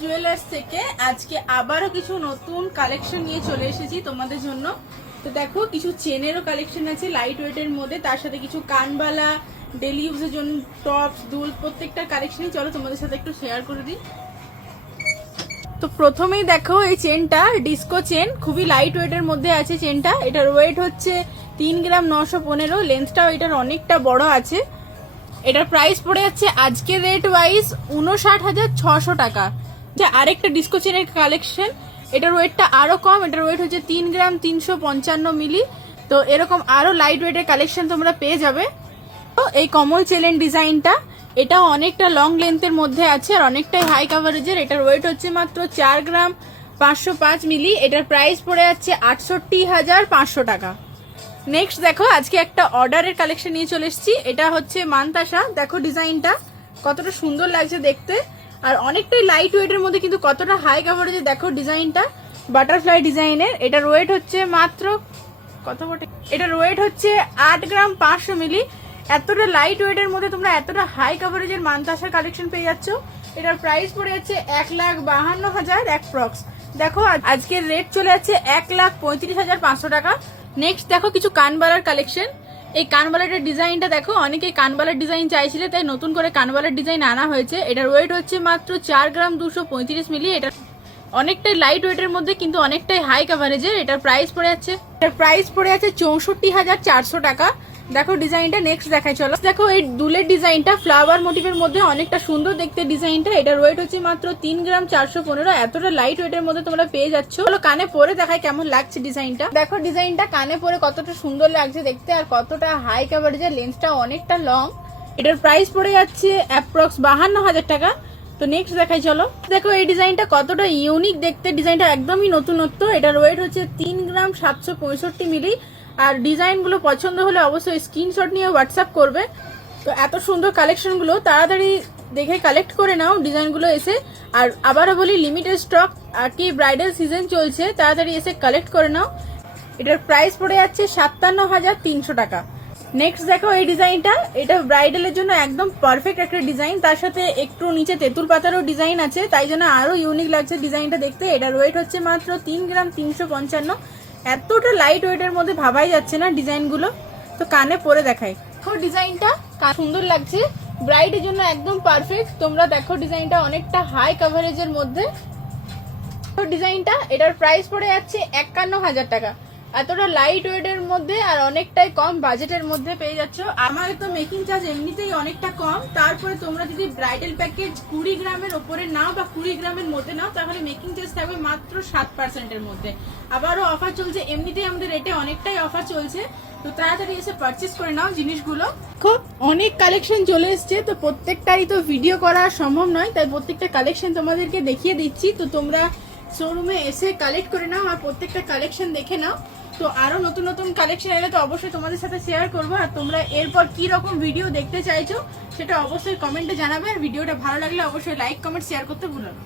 Jewellers থেকে আজকে আবারও কিছু নতুন কালেকশন নিয়ে চলে এসেছি তোমাদের জন্য। তো দেখো কিছু চেনেরও কালেকশন আছে লাইট ওয়েটের মধ্যে, তার সাথে কিছু কানবালা, ডেলি ইউজের জন্য টপস, দুল, প্রত্যেকটা কালেকশনই চলো তোমাদের সাথে একটু শেয়ার করে দিই। তো প্রথমেই দেখো এই চেনটা ডিস্কো চেন, খুবই লাইট ওয়েটের মধ্যে আছে চেনটা। এটার ওয়েট হচ্ছে 3 গ্রাম 915, লেন্থটাও এটার অনেকটা বড় আছে। এটার প্রাইস পড়ে যাচ্ছে আজকে রেট ওয়াইজ 59,600 টাকা। যে আরেকটা ডিস্কো চেনের কালেকশন, এটার ওয়েটটা আরো কম, এটার ওয়েট হচ্ছে 3 গ্রাম 355 মিলি। তো এরকম আরো লাইট ওয়েটের কালেকশন তোমরা পেয়ে যাবে। তো এই কমল চেলেন ডিজাইনটা, এটাও অনেকটা লং লেন্থের মধ্যে আছে আর অনেকটাই হাই কাভারেজের। এটার ওয়েট হচ্ছে মাত্র 4 গ্রাম 505 মিলি। এটার প্রাইস পড়ে যাচ্ছে 68,500 টাকা। নেক্সট দেখো আজকে একটা অর্ডারের কালেকশন নিয়ে চলে এসেছি। এটা হচ্ছে মানতাসা, দেখো ডিজাইনটা কতটা সুন্দর লাগছে দেখতে আর অনেকটাই লাইট ওয়েটের মধ্যে, কিন্তু কতটা হাই কাভারেজে দেখো ডিজাইনটা, বাটারফ্লাই ডিজাইনের। এটার ওয়েট হচ্ছে মাত্র কত বটে, এটার ওয়েট হচ্ছে 8 গ্রাম 500 মিলি। এতটা লাইট ওয়েটের মধ্যে তোমরা এতটা হাই কাভারেজের মানতাসার কালেকশন পেয়ে যাচ্ছ। এটার প্রাইস পড়ে যাচ্ছে 1,52,000 অ্যাপ্রক্স। দেখো আজকের রেট চলে যাচ্ছে 1,35,500 টাকা। নেক্সট দেখো কিছু কানবালার কালেকশন। এই কানবালাটার ডিজাইনটা দেখো, অনেকে কানবালার ডিজাইন চাইছিলে তাই নতুন করে কানবালার ডিজাইন আনা হয়েছে। এটার ওয়েট হচ্ছে মাত্র 4 গ্রাম 235 মিলি। এটা অনেকটাই লাইট ওয়েটের মধ্যে কিন্তু অনেকটাই হাই কাভারেজের। এটার প্রাইস পড়ে যাচ্ছে 64,400 টাকা। দেখো ডিজাইনটা নেক্সট দেখাই চলো। দেখো এই দুলের ডিজাইনটা ফ্লাওয়ার মোটিভের মধ্যে অনেকটা সুন্দর দেখতে ডিজাইনটা। এটার ওয়েট হচ্ছে মাত্র 3 গ্রাম 415। এতটা লাইট ওয়েটের মধ্যে তোমরা পেয়ে যাচ্ছ। চলো কানে পরে দেখাই কেমন লাগছে ডিজাইনটা। দেখো ডিজাইনটা কানে পরে কতটা সুন্দর লাগছে দেখতে আর কতটা হাই কাভারেজের, লেন্সটা অনেকটা লং। এটার প্রাইস পড়ে যাচ্ছে অ্যাপ্রক্স 52,000 টাকা। তো নেক্সট দেখাই চলো। দেখো এই ডিজাইনটা কতটা ইউনিক দেখতে, ডিজাইনটা একদমই নতুনত্ব। এটার ওয়েট হচ্ছে 3 গ্রাম 765 মিলি। আর ডিজাইনগুলো পছন্দ হলে অবশ্যই স্ক্রিনশট নিয়ে হোয়াটসঅ্যাপ করবে। তো এত সুন্দর কালেকশনগুলো তাড়াতাড়ি দেখে কালেক্ট করে নাও ডিজাইনগুলো এসে। আর আবারও বলি লিমিটেড স্টক, আর কি ব্রাইডাল সিজন চলছে, তাড়াতাড়ি এসে কালেক্ট করে নাও। এটার প্রাইস পড়ে যাচ্ছে 57,300 টাকা। নেক্সট দেখো এই ডিজাইনটা, এটা ব্রাইডালের জন্য একদম পারফেক্ট একটা ডিজাইন। তার সাথে একটু নিচে তেঁতুল পাতারও ডিজাইন আছে, তাই জন্য আরো ইউনিক লাগছে ডিজাইনটা দেখতে। এটার ওয়েট হচ্ছে মাত্র 3 গ্রাম 355। এতটা লাইট ওয়েটের মধ্যে ভাবাই যাচ্ছে না ডিজাইনগুলো। তো কানে পরে দেখাই। দেখো ডিজাইনটা সুন্দর লাগছে, ব্রাইডের জন্য একদম পারফেক্ট। তোমরা দেখো ডিজাইনটা অনেকটা হাই কাভারেজের মধ্যে। তো ডিজাইনটা, এটার প্রাইস পড়ে যাচ্ছে 51,000 টাকা। এতটা লাইট ওয়েটের মধ্যে আর অনেকটাই কম বাজেটের মধ্যে পেয়ে যাচ্ছ। আমার তো মেকিং চার্জ এমনিতেই অনেকটা কম, তারপরে তোমরা যদি ব্রাইডাল প্যাকেজ 20 গ্রামের ওপরে নাও বা 20 গ্রামের মধ্যে নাও, তাহলে মেকিং চার্জ থাকবে মাত্র 7%-এর মধ্যে। আবারও অফার চলছে, এমনিতেই আমাদের রেটে অনেকটাই অফার চলছে। তো তাড়াতাড়ি এসে পারচেস করে নাও জিনিসগুলো। খুব অনেক কালেকশন চলে এসছে, তো প্রত্যেকটারই তো ভিডিও করা সম্ভব নয়, তাই প্রত্যেকটা কালেকশন তোমাদেরকে দেখিয়ে দিচ্ছি। তো তোমরা শোরুমে এসে কালেক্ট করে নাও আর প্রত্যেকটা কালেকশন দেখে নাও। তো আরো নতুন নতুন কালেকশন এলে তো অবশ্যই তোমাদের সাথে শেয়ার করবো। আর তোমরা এরপর কি রকম ভিডিও দেখতে চাইছো সেটা অবশ্যই কমেন্টে জানাবে। আর ভিডিওটা ভালো লাগলে অবশ্যই লাইক, কমেন্ট, শেয়ার করতে ভুলো না।